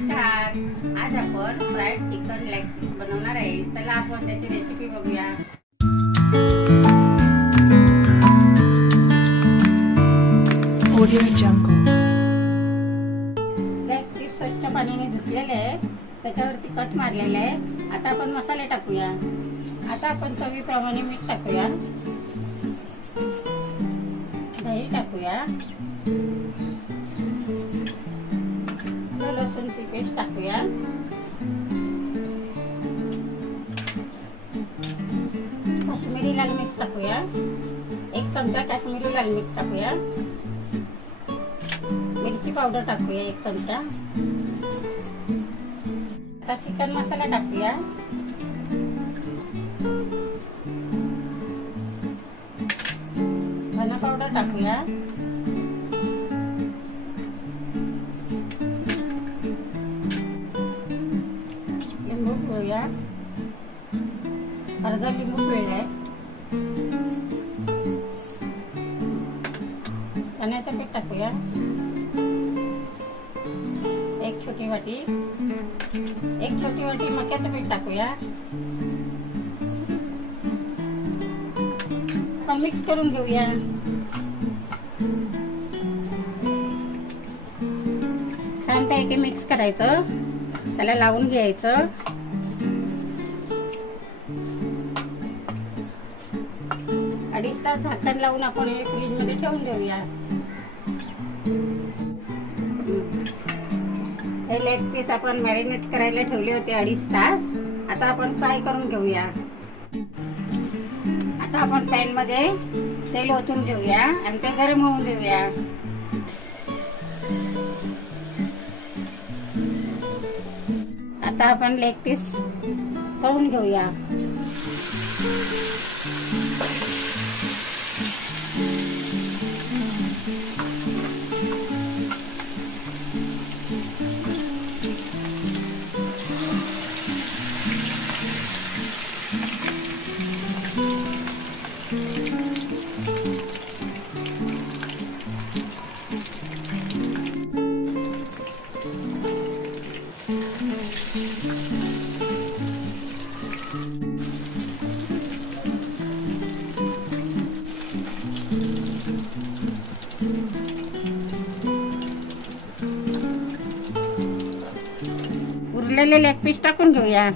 नमस्कार. आज आपण फ्राईड चिकन लेग पीस बनवणार आहे. चला आपण त्याची रेसिपी बघूया. ऑडिओ जंगल. लेग पीस स्वच्छ पाण्याने धुतलेले आहे, त्याच्यावरती कट मारलेले आहे. आता आपण मसाले टाकूया. आता आपण चवीप्रमाणे मीठ टाकूया, दही टाकूया, लसूणची पेस्ट टाकूया, काश्मीरी लाल मिर्च टाकूया, 1 चमचा काश्मीरी लाल मिर्च टाकूया, मिरची पावडर टाकूया 1 चमचा. आता चिकन मसाला टाकूया, धना पावडर टाकूया, लिंबू पिळूया, अर्धा लिंबू पिळलाय, चण्याचं पीठ टाकूया 1 छोटी वाटी, 1 छोटी वाटी मक्याचं पीठ टाकूया. आपण मिक्स करून घेऊया. छानपैकी मिक्स करायचं, त्याला लावून घ्यायचं. अडीच तास झाकण लावून आपण हे फ्रीज मध्ये ठेवून देऊया. हे लेग पीस आपण मॅरिनेट करायला ठेवले होते 2.5 तास. आता आपण फ्राय करून घेऊया. आता आपण पॅन मध्ये तेल ओतून घेऊया आणि ते गरम होऊन देऊया. आता आपण लेग पीस तळून घेऊया. उरलेले लेग पीस टाकून घेऊया.